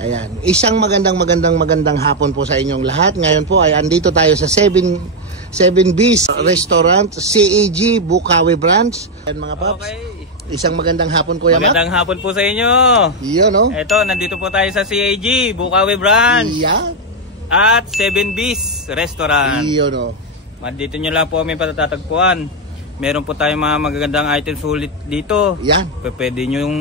Ayan. Isang magandang hapon po sa inyong lahat. Ngayon po ay andito tayo sa 7B's Restaurant, CAG, Bukawi Branch. Ayan mga paps. Okay. Isang magandang hapon, Kuya Mac. Magandang hapon po sa inyo. Yun, no? Ito, nandito po tayo sa CAG, Bukawi Branch. Yan. At 7B's Restaurant. Yun, no? Dito nyo lang po kami patatatagpuan. Meron po tayong mga magagandang items ulit dito. Yan. Pwede nyo yung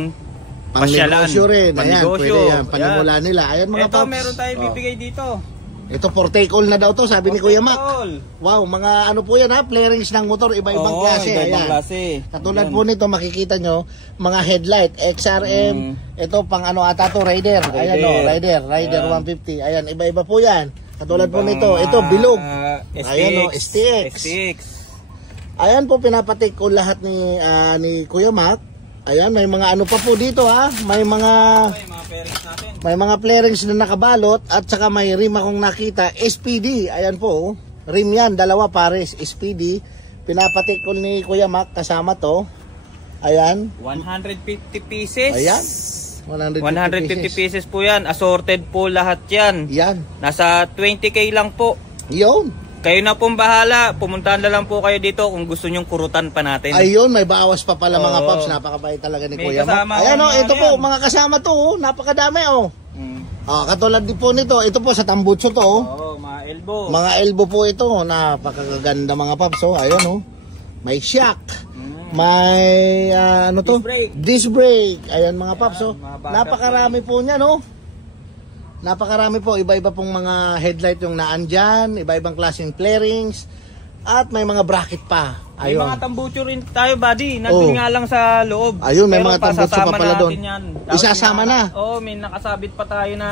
Pang-negosyo rin. Ayan, Pang-negosyo. pwede yan. Panimula nila. Ayan mga ito, paps. meron tayong bibigay dito. Ito for take all na daw to, sabi ni Kuya Mac. All. Wow, mga ano po yan ha, flarings ng motor, iba-ibang klase. Iba-ibang Ayan. klase. Katulad po nito, makikita nyo, mga headlight, XRM, ito pang ano ata to, Rider. Ayan o, Rider 150. Ayan, iba-iba po yan. Katulad po nito, ito, bilog. Ayan o, STX. Ayan po, pinapatik ko lahat ni Kuya Mac. Ayan, may mga ano pa po dito ha. May mga pairings natin. May mga flarings na nakabalot at saka may rim akong nakita, SPD. Ayan po, rim yan, dalawa pares, SPD. Pinapatik ko ni Kuya Mac kasama to. Ayan. 150 pieces. Ayan. 150 pieces po yan. Assorted po lahat yan. Yan. Nasa 20k lang po. Yun. Kayo na pong bahala. Pumuntahan na lang po kayo dito kung gusto nyong kurutan pa natin. Ayun, may bawas pa pala mga paps. Napakabait talaga ni Kuya Mac. Ayan o, ito po, mga kasama to. Napakadami o. Katulad din po nito, ito po sa tambutso to. Mga elbow. Mga elbow po ito. Napakaganda mga paps. Ayun o. May shock. May ano to? Disc brake. Ayan mga paps. Napakarami po niya no. Napakarami po, iba-iba pong mga headlight yung naandyan, iba-ibang klaseng flarings, at may mga bracket pa. Ayun. May mga tambucho rin tayo, buddy. Nandun nga lang sa loob. Ayun, may mga tambucho pa pala doon. Isasama na. May nakasabit pa tayo na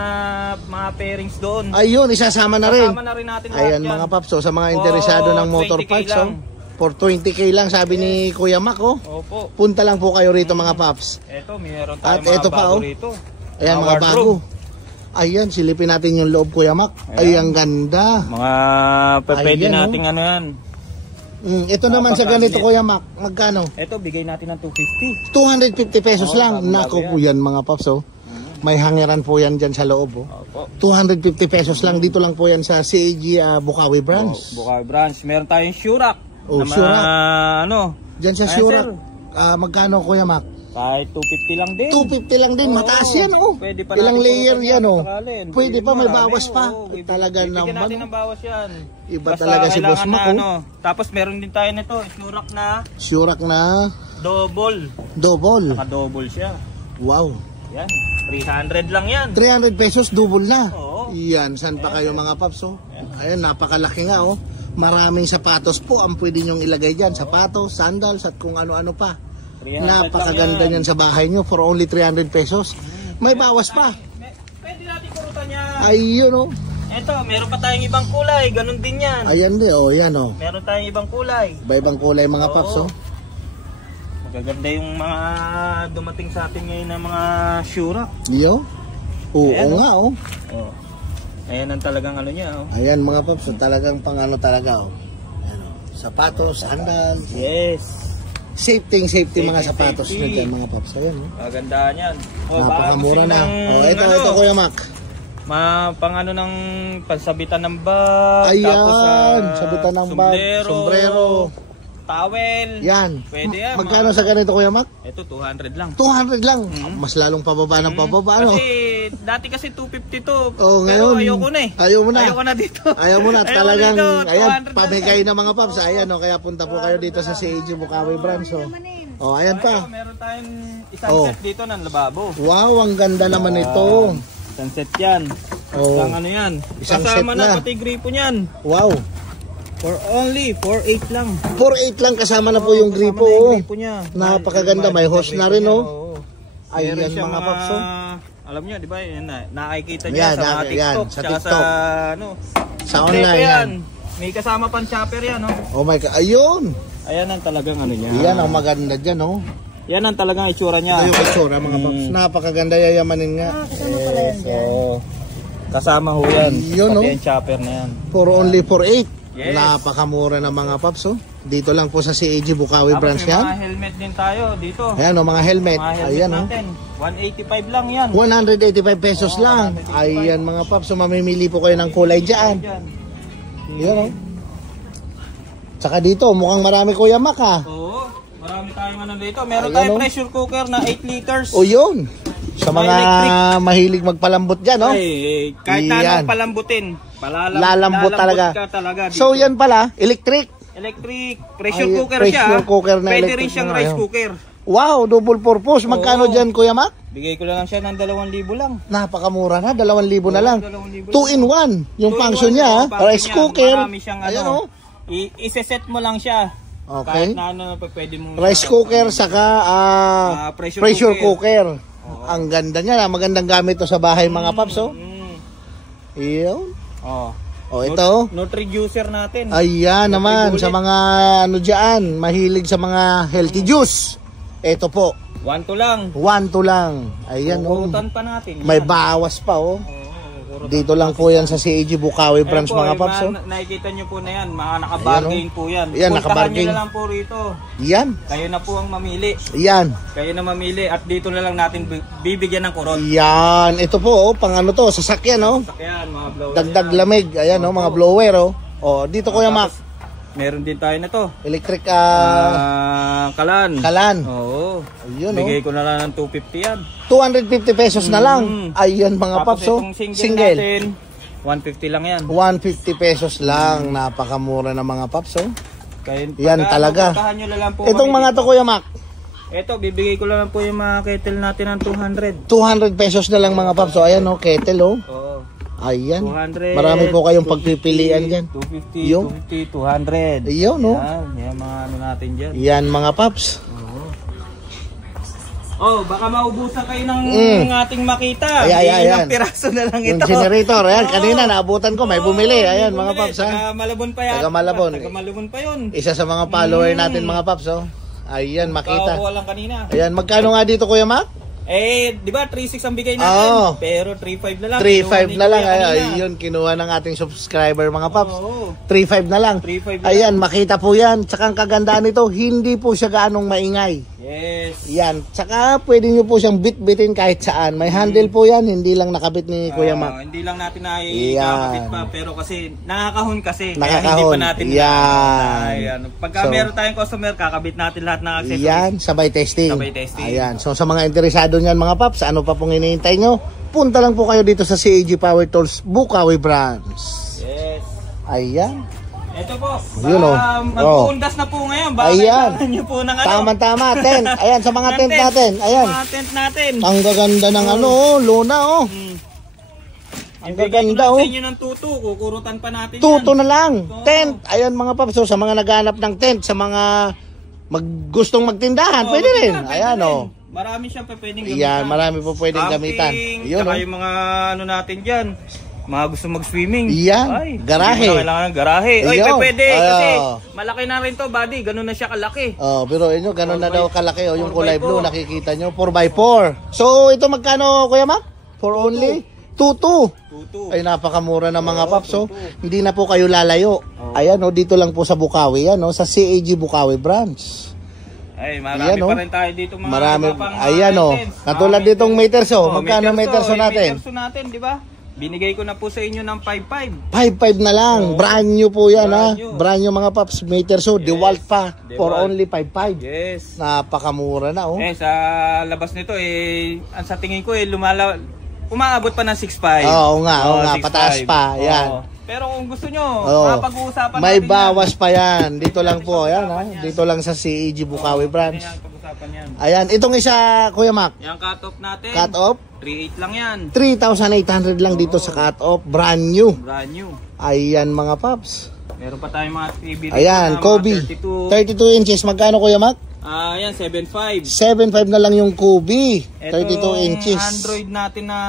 mga pairings doon. Ayun, isasama na rin. Isasama na rin natin. Ayan mga paps, sa mga interesado ng motor parts. For 20k lang, sabi ni Kuya Mac. Opo. Punta lang po kayo rito mga paps. Ito, mayroon tayo mga bago rito. Ayan, mga bago. Ayan, silipin natin yung loob, Kuya Mac. Ay, ang ganda. Mga pwede nating ano yan. Ito naman sa ganito, Kuya Mac. Magkano? Ito, bigay natin ng 250. 250 pesos lang. Nako po yan, mga paps. May hangeran po yan dyan sa loob. 250 pesos lang. Dito lang po yan sa CAG Bukawi Branch. Bukawi Branch. Meron tayong Shurak. Shurak. Dyan sa Shurak. Magkano, Kuya Mac? Kahit 250 lang din. 250 lang din. Mataas yan, Pwede pa ilang layer yan, Pwede pa, may bawas pa. Talaga naman. Bibigyan natin ng bawas yan. Iba talaga si Boss Mac, Tapos meron din tayo nito, Shurak na double. Naka-double siya. Wow. Yan, 300 lang yan. 300 pesos, double na. Oo. Yan, saan pa kayo mga paps, Ayan, napakalaki nga, Maraming sapatos po ang pwede nyong ilagay dyan. Sapatos, sandals, at kung ano-ano pa. Napakaganda niyan sa bahay nyo for only 300 pesos. May bawas pa. Pwede natin kurutan yan. Ayun Ito, meron pa tayong ibang kulay. Ganun din yan. Ayan din, yan Meron tayong ibang kulay. Iba-ibang kulay mga paps, Magaganda yung mga dumating sa atin ngayon na mga Shurak. Oo nga, Ayan ang talagang ano niya, Ayan mga paps, talagang pang ano talaga, Ayan, sapatos, sandals. Yes. Safety mga sapatos na dyan mga paps. Ayan, Magandaan yan. Napakamura na. Ito Kuya Mac. Pang ano ng pansabitan ng bag. Ayan, tapos, sabitan ng bag, sombrero, towel. Yan. Pwede yan. Magkano sa ganito, Kuya Mac? Ito, 200 lang. 200 lang. Mas lalong pababa ng pababa, Kasi dati kasi 250 to. Ngayon, pero ayoko na Ayoko na dito. Ayaw mo na. Talagang, ayan, pamigay na mga paps. Ayan, kaya punta po kayo dito sa CAG Bukawi Branch. Ayan pa. Meron tayong isang set dito ng lababo. Wow, ang ganda naman ito. Isang set yan. Isang ano yan. Isang kasama set na. Pati gripo niyan. Wow. For only 4.8 lang. 4.8 lang kasama na po yung gripo. Niya. Napakaganda, may hose na rin Ayan mga paps. Alam niyo, di ba? Nakikita niya sa mga TikTok, sa TikTok. Sa online yan. May kasama pang chopper yan, Oh my God, ayun. Ayan ang talagang ano niya. Yan ang maganda dyan, Yan ang talagang itsura niya. Ito yung itsura mga paps. Napakaganda, yayamanin nga. Kasama pala yan dyan. Kasama ho yan. Yun, pati yung chopper na yan. For only 4.8. Yes. Napakamura ng mga paps, oh. Dito lang po sa CAG Bukawi Tapos branch may yan. mga helmet din tayo dito. Ayan, oh, mga helmet. Mga helmet Ayan, oh. natin. 185 lang yan. 185 pesos Oo, lang. 185. Ayan mga paps, so mamimili po kayo ng kulay dyan. Dyan. Ayan, oh. Tsaka dito, mukhang marami Kuya Mac, ha. Oo. Marami tayong ano dito. Meron Ayan, tayong oh. pressure cooker na 8 liters. O yun. Sa mga mahilig magpalambot dyan, oh. Ay, kahit Yan. anong palambutin. Lalambot talaga. Ka talaga dito. So yan pala, electric. Electric. Pressure Ay, cooker pressure siya. cooker na Pwede electric rin siyang na rice ngayon. cooker. Wow, double purpose. Magkano Oo. dyan, Kuya Mac? Bigay ko lang siya ng 2,000 lang. Napakamura na, 2,000 na lang. 2,000 2 in 1 yung function niya, ha? Rice cooker. Marami siyang Ayan, ano. oh. I-set mo lang siya. Okay. Kahit na ano, pwede mo. Rice cooker saka pressure cooker. Ang ganda niya, magandang gamit to sa bahay mga paps, oh. Iyon. Oh. Oh, ito. Not reducer natin. Ayan naman, Nutri-bullet. sa mga ano dyan, mahilig sa mga healthy juice. Ito po, 1 to lang. 1 to lang. Ayan, oh. Kukurutan pa natin. May yan. bawas pa, oh. kukurutan. Dito lang po yan sa CAG Bukawi branch mga paps, oh. Nakikita nyo po na yan, mga nakabargain po yan. Yan, Puntahan nakabargain. nyo na lang po rito. Yan, Kayo na po ang mamili. yan. Kayo na mamili at dito na lang natin bibigyan ng kurot. Yan, ito po, oh, pang ano to, sasakyan, oh. Sakyan, mga blower. Dagdag yan. lamig, ayan, oh, mga blower, oh. Oh, dito Kuya Mac, Tapos, meron din tayo na to. electric Kalan. kalan. Oo. Ayun, oh. Bigay ko na lang ng 250 yan. 250 pesos na lang. Ayan mga Tapos paps, oh. itong single Single. natin, 150 lang yan. 150 pesos lang. Napakamura na mga paps, oh. Kayo, Yan talaga. puntahan nyo na lang po Itong kami mga to, Kuya Mac, dito. Ito, bibigay ko lang po yung mga kettle natin ng 200. 200 pesos na lang mga paps. So, ayan, oh, kettle, oh. Oo. Ayan. 200. Marami po kayong 250, pagpipilian dyan. 250, Yung? 250, 200. Ayun, oh. Yan mga ano natin dyan. Yan mga paps. Oh, baka maubusan kayo ng ating makita. Ayan. Ilang piraso na lang Yung ito. generator, ayan, Oo. kanina naabutan ko, may bumili. Ayan mga bumili. paps, ha. Taga Malabon pa yan. Taga Malabon. Taga Malabon pa yun. Isa sa mga follower natin mga paps, oh. Ayan, makita. Kakuha lang kanina. Ayan, magkano nga dito, Kuya Mac? Di ba 3.6 ang bigay natin? Oo. Pero 3.5 na lang. 3.5 na lang. Kinuha ni Kuya Ay, kanina. ayun, kinuha ng ating subscriber mga paps. Oo. 3.5 na lang. 3.5 na Ayan, makita po yan. Tsaka ang kagandaan nito, hindi po siya gaanong maingay. Yes. Yan. Tsaka pwede nyo po siyang bit-bitin kahit saan. May handle po yan, hindi lang nakabit ni Kuya Mac. Hindi lang natin Yan. nakakabit pa. Pero kasi nakakahon kasi. Kaya Nakakahon. hindi pa natin Yan. Ayan. Pagka So, meron tayong customer, kakabit natin lahat ng accessories. Yan, sabay testing. Sabay testing. Ayan. So sa mga interesado niyan mga paps, ano pa pong hinihintay nyo? Punta lang po kayo dito sa CAG Power Tools Bukawi Branch. Yes. Ayan. Ito po. Yun, oh. Mag-uundas na po ngayon. Baka Ayan. kailangan nyo po ng ano. Tama-tama, tent. Ayan, sa mga ng tent natin. Ayan. Mga tent natin. Ang gaganda ng ano, oh, luna, oh. Ang gaganda, oh. Sa inyo ng tutu, kukurutan pa natin Tuto yan. na lang. Oo. Tent. Ayan mga paps, so, sa mga naghahanap ng tent, sa mga gustong magtindahan, Oo, pwede rin. pwede Ayan, rin. oh. Marami siyang pwedeng gamitan. Ayan, marami po pwedeng Camping, gamitan. Yun, tsaka oh. yung mga ano natin dyan. Mga gusto mag-swimming. Yan, garahe. Hindi mo na kailangan ng garahe. Oy, Ayun. pwede. Kasi Ayaw. malaki na rin to, buddy. Ganun na siya kalaki. Oh, pero inyo, ganun na 4x4. daw kalaki, oh, yung 4x4. kulay blue, nakikita nyo, 4x4. So, ito magkano, Kuya Mac? For only? 2.2. Tutu. Ay, napakamura ng mga Oo, paps, oh. 2.2. Hindi na po kayo lalayo. Ayan, oh, dito lang po sa Bukawi, yan, oh, sa CAG Bukawi Branch. Ay, marami Ayan, pa oh. rin tayo dito mga Marami, iba pang ayan, oh. items. Katulad Mga ditong meterso. Oh, Magkano meterso natin? Meterso natin, di ba? Binigay ko na po sa inyo ng 5.5. 5.5 na lang. Brand new po yan, ha. Brand new. Brand new mga paps. Meterso, Yes. DeWalt pa. For DeWalt. only 5.5. Yes. Napakamura na, oh. Sa labas nito ang sa tingin ko umaabot pa ng 6.5. Oo nga, oo nga, 6.5. pataas pa, yan. Oo. Pero kung gusto nyo, Oo. mapag-uusapan May natin bawas yan. pa yan. Dito lang po, ayan, ha. Pag-usapan yan. Dito lang sa CAG Bukawi Branch. Yan, pag-usapan yan. Ayan, itong isa, Kuya Mac. Yung cut-off natin, Cut off, 3.8 lang yan. 3,800 lang dito sa cut off. Brand new. Brand new. Ayan mga paps. Meron pa tayong mga TV dito Ayan, na mga Kobe. 32 inches. Magkano, Kuya Mac? Yan, 7.5. 7.5 na lang yung Kobe. Ito 32 inches. Android natin na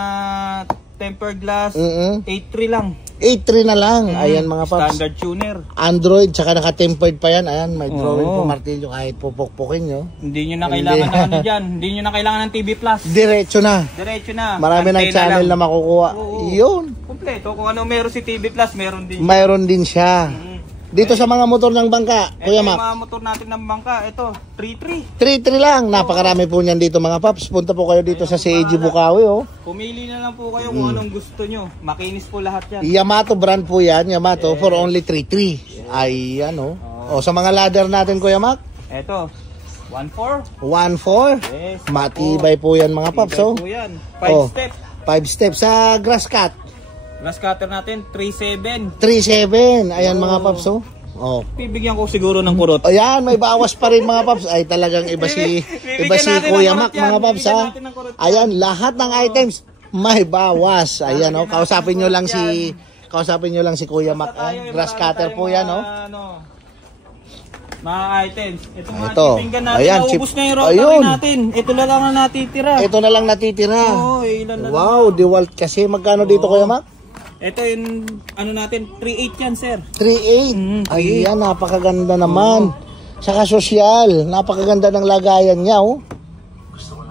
tempered glass, Mm-mm. 8.3 lang. 8.3 na lang. Ayan mga paps. Standard tuner. Android, tsaka naka-tempered pa yan. Ayan, may drawing Oo. po martilyo kahit pupukpukin nyo. Hindi nyo na kailangan ng ano dyan. Hindi nyo na kailangan ng TV Plus. Diretso na. Diretso na. Marami ng Antena channel lang. na makukuha. Oo. Yun. Kompleto. Kung ano meron si TV Plus, meron din. Mayroon din siya. Dito sa mga motor ng bangka, Ito Kuya yung Mac. mga motor natin ng bangka. Ito, 3-3. 3-3 lang. Napakarami po niyan dito mga paps. Punta po kayo dito sa CAG Bukawi, oh. Pumili na lang po kayo kung anong gusto nyo. Makinis po lahat yan. Yamato brand po yan. Yamato for only 3-3. Ayan, oh. O, sa mga ladder natin, Kuya Mac. Ito, 1-4. 1-4. Yes. Matibay po yan mga paps, oh. po yan. Oh. 5 step. 5 steps sa grass cut. Grass cutter natin, 3-7. 3-7. Ayan mga paps, oh. Oh. Bibigyan ko siguro ng kurot. Ayan, may bawas pa rin mga paps. Ay talagang iba si natin Kuya ng Mac kurot yan. mga paps, Bibigyan ha. natin ng kurot yan. Ayan, lahat ng items may bawas. Ayan, oh. Kausapin nyo lang si Kuya Mac. Grass cutter po yan, oh. Mga items. Ito mga Ito. chipingan natin. Ayan, Naubos na yung rotary ayun. natin. Ito lang ang natitira. Ito na lang natitira. Oo, ilan na lang. Wow, DeWalt kasi. Magkano dito, Kuya Mac? Ito yung ano natin, 3.8 yan, sir. 3.8. Ayan, napakaganda naman. Saka sosyal. Napakaganda ng lagayan niya, oh.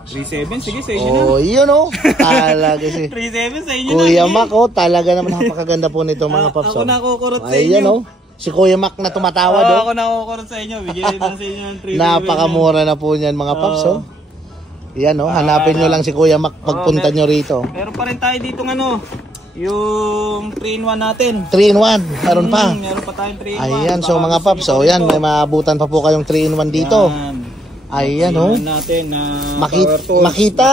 3.7, sige sa inyo na. Oh, yun, oh. Talaga si 3.7 sa inyo Kuya na. Mac, oh. Talaga naman napakaganda po nito mga paps. Ako oh. na kukurot sa Ayan, inyo. oh. Si Kuya Mac na tumatawad, oh. Ako na kukurot sa inyo. Bigyan na sa inyo ng 3.7. Napakamura na po niyan mga paps, oh. Yan, oh. Hanapin nyo lang si Kuya Mac pagpunta nyo rito. Meron pa rin tayo dito ano, yung 3-in-1 natin. 3-in-1. Meron pa. Meron pa tayong 3-in-1. Ayan, so mga paps, oh. Yan, may maabutan pa po kayong 3-in-1 dito. Ayan, oh. Natin na Makita.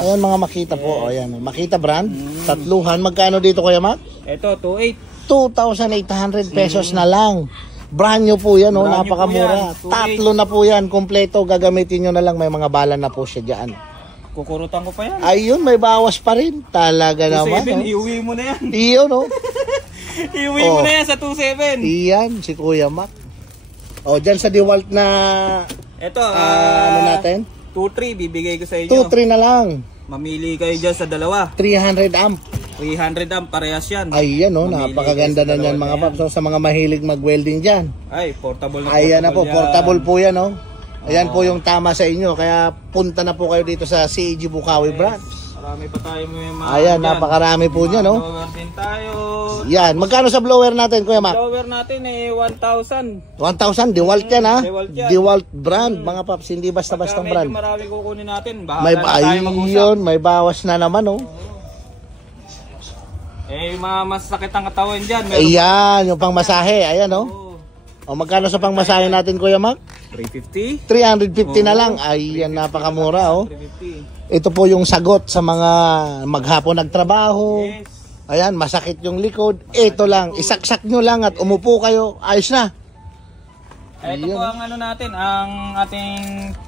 Ayan, mga Makita po. Ayan, Makita brand. Tatluhan. Magkano dito, Kuya Mac? Ito, 2.8. 2,800 pesos na lang. Brand new po yan, oh. Brand new Napakamura. po yan. 2.8. Tatlo na po yan. Kompleto. Gagamitin nyo na lang. May mga bala na po siya dyan. Kukurutan ko pa yan. Ayun, may bawas pa rin. Talaga naman, 2.7, oh. iuwi mo na yan. Iyon, oh. Iuwi mo na yan sa 2.7. Iyan, si Kuya Mac. O, dyan sa DeWalt na Ito, ano natin? 2.3 bibigay ko sa inyo. 2-3 na lang. Mamili kayo dyan sa dalawa. 300 amp. 300 amp, parehas yan. Ayan, oh. Mamili Napakaganda kayo sa na yan, dalawa mga na yan. paps. So, sa mga mahilig mag-welding dyan. Ay, portable na Ayan na po, yan. portable po yan, oh. Ayan po yung tama sa inyo. Kaya punta na po kayo dito sa CAG Bukawi branch. Marami pa tayo may mga Ayan, dyan. napakarami po niyan, oh. Blower din tayo. Yan, magkano sa blower natin, Kuya Mac? Blower natin 1,000. 1,000, DeWalt yan, ha? DeWalt yan. DeWalt brand, mga paps. Hindi basta-bastang Pagka brand. medyo marami kukunin natin, May bahala na tayo mag-usap. ayun, may bawas na naman, oh. Yung mga masakit ang katawan dyan. Meron Ayan, yung pangmasahe. Ayan, oh. po. O, magkano sa pangmasahe natin, Kuya Mac? 350. 350 na lang. Ayan, napakamura, oh. 350. Ito po yung sagot sa mga maghapon nagtrabaho. Yes. Ayan, masakit yung likod. Ito lang, isaksak nyo lang at umupo kayo. Ayos na. Ito po ang ano natin, ang ating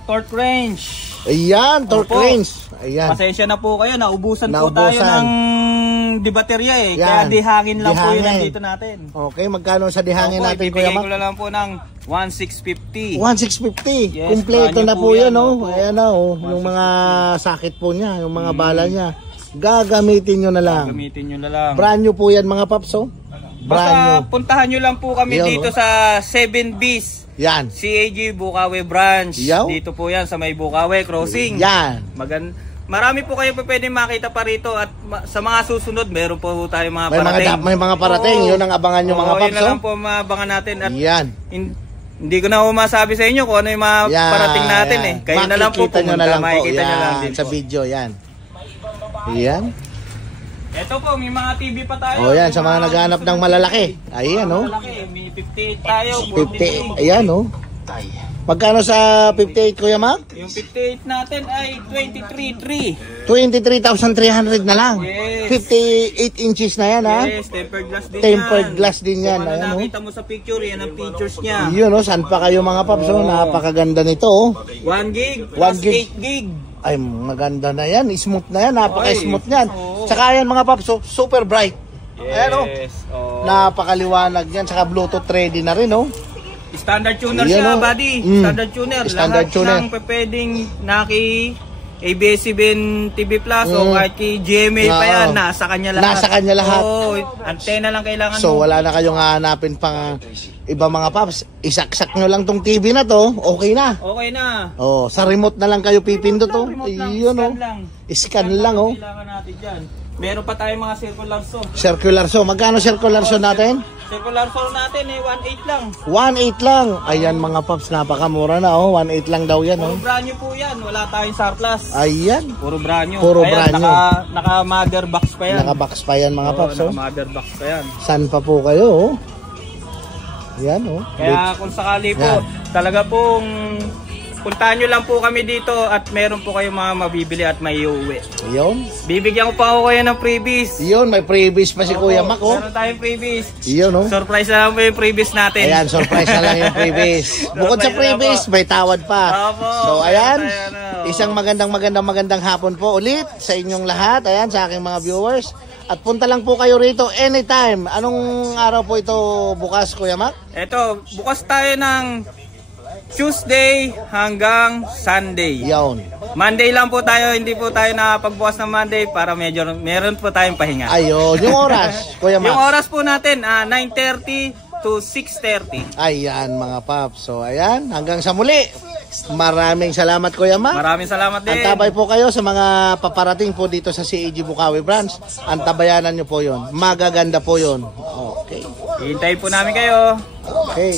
torque range. Ayan, torque Opo. range. Ayan. Pasensya na po kayo, naubusan po tayo Naubusan. ng di baterya eh. Yan. Kaya di hangin lang po yun Di hangin. nandito natin. Okay, magkano sa dihangin Opo, natin, Kuya ibibigay Mac? ko na lang po ng 1,650. 1,650. Yes, Kumpleto brand na new po po yan, yan, oh. opo. Ayan na, oh. Yung mga sakit po niya, yung mga bala niya. Gagamitin nyo na lang. Gamitin nyo na lang. Brand new po yan, mga paps, oh. Brand new. Basta puntahan nyo lang po kami Yan, dito oh. sa 7Bs. Yan. CAG Bukawi Branch. Yaw. Dito po yan sa may Bukawi Crossing. Yan. Marami po kayo pa pwede makita pa rito at sa mga susunod meron po tayo mga parating. May mga parating. Oo. Yun ang abangan nyo, mga Oo, paps, yun na oh. lang po maabangan natin at Yan. hindi ko na masabi sa inyo kung ano yung mga Yan, parating natin yan. eh. Kayo na lang po Makikita nyo pumunta, na lang po. makikita nyo lang Yan, din sa po. video, yan. Yan. Ito po, may mga TV pa tayo. O yan, May sa mga naghahanap ng malalaki. Ayan, oh. Malalaki, may 58 tayo, 50. Ayan, oh. Magkano sa 58, Kuya Mac? Yung 58 natin ay 23.3. 23,300 na lang. Yes. 58 inches na yan, ha? Yes, tempered glass din Tempered yan. glass din yan. Kung ano Ayan, oh. nakita mo sa picture, yan ang features niya. Yun, oh. Saan pa kayo, mga paps, oh? Napakaganda nito, oh. 1 gig 1 plus gig. 8 gig. Ay, maganda na yan. Smooth na yan. Napaka-smooth Ay, yan. oo. Tsaka yan, mga paps, oh, super bright. Ayan, oh. Yes. Oh. Napakaliwanag yan. Tsaka Bluetooth ready na rin, oh. Standard tuner Yan, siya, oh. buddy. Mm. Standard tuner. Standard Lahat tuner. ng pwedeng naki ABS-CBN TV Plus o kahit kay GMA pa Oo. yan, nasa kanya lahat. Nasa kanya lahat. Oo, antena lang kailangan So, mo. wala na kayong hahanapin pang iba, mga paps. Isaksak nyo lang tong TV na to. Okay na. Okay na. Oh, sa remote na lang kayo pipindot, oh. Remote lang, Ayun, scan oh. lang. Scan lang, oh. Kailangan natin dyan. Meron pa tayong mga circular saw. Circular saw. Magkano circular saw natin? Circular saw natin 1.8 lang. 1.8 lang. Ayan mga paps, napakamura na oh. 1.8 lang daw yan Puro oh. brand new po yan. Wala tayong surplus. Ayan. Puro brand new. Puro Ayan, brand new. Naka mother box pa yan. Naka-box pa yan mga paps oh. Naka mother box pa yan. San pa po kayo oh. Yan oh. Kaya kung sakali po, Yan. talaga pong puntahan nyo lang po kami dito at meron po kayong mga mabibili at may iuwi. Yun. Bibigyan ko pa ako kayo ng freebies. Yun, may freebies pa si Kuya Mac oh. Meron tayong freebies. Yun oh. Surprise na lang po yung freebies natin. Ayan, surprise na lang yung freebies. Bukod sa freebies, may tawad pa. Opo, So ayan, meron tayo, isang magandang hapon po ulit sa inyong lahat. Ayan, sa aking mga viewers. At punta lang po kayo rito anytime. Anong araw po ito bukas, Kuya Mac? Ito, bukas tayo ng Tuesday hanggang Sunday. Yun. Monday lang po tayo, hindi po tayo nakapagbukas ng Monday para medyo meron po tayong pahinga. Ayun, yung oras, Kuya Mac. Yung oras po natin, 9:30 to 6:30. Ayan mga paps. So ayan, hanggang sa muli. Maraming salamat Kuya Mac. Maraming salamat din. Antabay po kayo sa mga paparating po dito sa CAG Bukawi branch. Antabayanan nyo po yon. Magaganda po yon. Okay. Hihintayin po namin kayo. Okay.